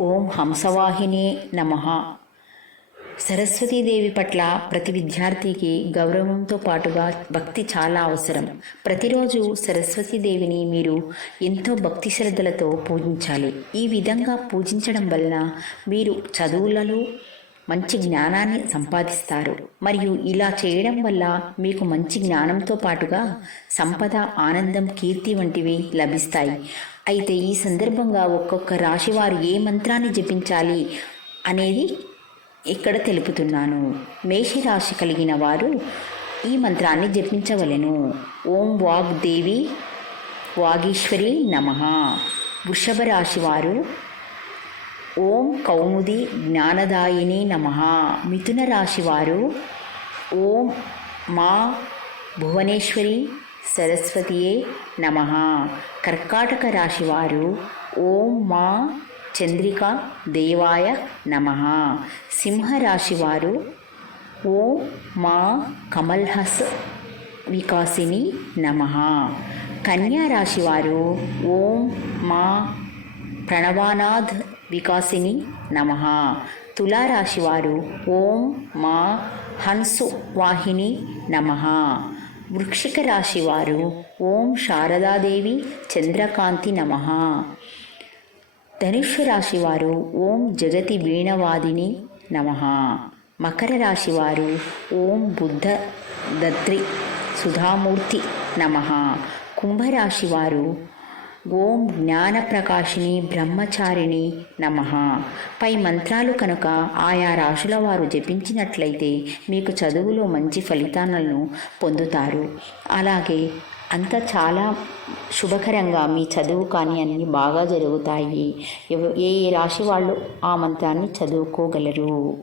ఓం హంసవాహిని నమ. సరస్వతీదేవి పట్ల ప్రతి విద్యార్థికి గౌరవంతో పాటుగా భక్తి చాలా అవసరం. ప్రతిరోజు సరస్వతీదేవిని మీరు ఎంతో భక్తి శ్రద్ధలతో పూజించాలి. ఈ విధంగా పూజించడం వలన మీరు చదువులలో మంచి జ్ఞానాన్ని సంపాదిస్తారు. మరియు ఇలా చేయడం వల్ల మీకు మంచి జ్ఞానంతో పాటుగా సంపద ఆనందం కీర్తి వంటివి లభిస్తాయి. అయితే ఈ సందర్భంగా ఒక్కొక్క రాశి వారు ఏ మంత్రాన్ని జపించాలి అనేది ఇక్కడ తెలుపుతున్నాను. మేషరాశి కలిగిన వారు ఈ మంత్రాన్ని జపించవలెను. ఓం వాగ్దేవి వాగీశ్వరి నమ. వృషభ రాశి వారు ఓం కౌముది జ్ఞానదాయిని నమ. మిథున రాశి వారు ఓం మా భువనేశ్వరి సరస్వతియే నమ. కర్కాటక రాశి వారు ఓం మా చంద్రిక దేవాయ నమ. సింహరాశి వారు ఓం మా కమల్హస్ వికాసిని నమ. కన్యా రాశి వారు ఓం మా ప్రణవానాథ్ వికాసిని నమ. తులారాశివారు ఓం మా హన్సు వాహిని నమ. వృక్షిక రాశివారు ఓం శారదాదేవి చంద్రకాంతి నమ. ధనుష్య రాశివారు ఓం జగతి వీణవాదిని నమ. మకర రాశివారు ఓం బుద్ధ దత్రి సుధామూర్తి నమ. కుంభరాశివారు ఓం జ్ఞానప్రకాశిని బ్రహ్మచారిణి నమ. పై మంత్రాలు కనుక ఆయా రాశుల వారు జపించినట్లయితే మీకు చదువులో మంచి ఫలితాలను పొందుతారు. అలాగే అంత చాలా శుభకరంగా మీ చదువు కానీ అన్నీ బాగా జరుగుతాయి. ఎవ- ఏ ఏ రాశి వాళ్ళు ఆ మంత్రాన్ని చదువుకోగలరు?